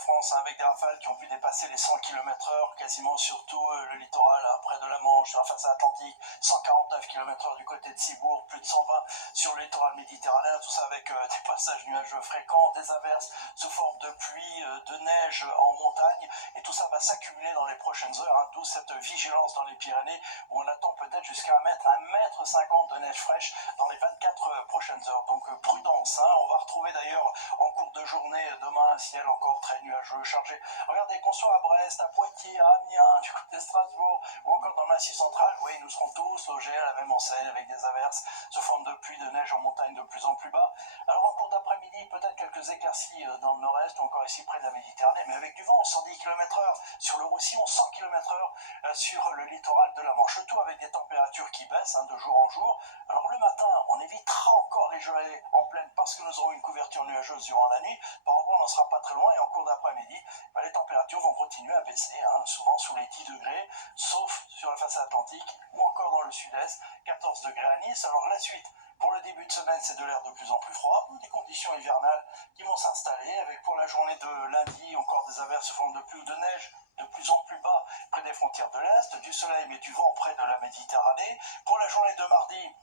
France, hein, avec des rafales qui ont pu dépasser les 100 km/h, quasiment sur tout le littoral, hein, près de la Manche, sur la façade atlantique, 149 km/h du côté de Cibourg, plus de 120 sur le littoral méditerranéen, tout ça avec des passages nuageux fréquents, des averses sous forme de pluie, de neige en montagne, et tout ça va s'accumuler dans les prochaines heures, hein, d'où cette vigilance dans les Pyrénées, où on attend peut-être jusqu'à 1,50 m de neige fraîche dans les 24 prochaines heures. Donc prudence, hein. On va retrouver d'ailleurs en cours de journée demain un ciel encore très nuageux, chargé. Regardez, qu'on soit à Brest, à Poitiers, à Amiens, du côté de Strasbourg, ou encore dans le Massif central, oui, nous serons tous logés à la même enseigne avec des averses sous forme de pluie, de neige en montagne de plus en plus bas. Alors en cours d'après-midi, peut-être quelques éclaircies dans le nord-est, ou encore ici près de la Méditerranée, mais avec du vent, 110 km/h sur le Roussillon, 100 km/h sur le littoral de la Manche, le tout avec des températures qui baissent, hein, de jour en jour. Alors le matin, on évitera encore les gelées en pleine parce que nous aurons une couverture nuageuse durant la nuit. Par endroits, on n'en sera pas très loin, et en cours d'après-midi, les températures vont continuer à baisser, hein, souvent sous les 10 degrés, sauf sur la façade atlantique ou encore dans le sud-est, 14 degrés à Nice. Alors la suite, pour le début de semaine, c'est de l'air de plus en plus froid, des conditions hivernales qui vont s'installer, avec pour la journée de lundi encore des averses sous forme de pluie ou de neige de plus en plus bas près des frontières de l'Est, du soleil mais du vent près de la Méditerranée. Pour la journée de mardi,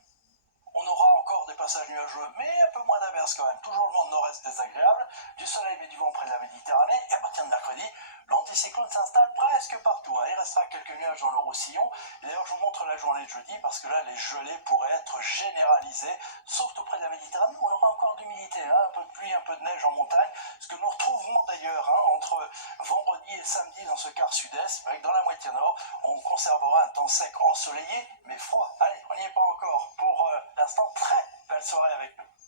on aura encore des passages nuageux, mais un peu moins d'averses quand même. Toujours le vent de nord-est désagréable, du soleil mais du vent près de la Méditerranée. Et à partir de mercredi, l'anticyclone s'installe presque partout, hein. Il restera quelques nuages dans le Roussillon. D'ailleurs, je vous montre la journée de jeudi, parce que là, les gelées pourraient être généralisées, sauf tout près de la Méditerranée, où on aura encore d'humidité, hein, un peu de pluie, un peu de neige en montagne, ce que nous retrouverons d'ailleurs, hein, entre vendredi et samedi dans ce quart sud-est, avec dans la moitié nord, on conservera un temps sec ensoleillé, mais froid. Allez, on n'y est pas encore. Pour l'instant, très belle soirée avec nous.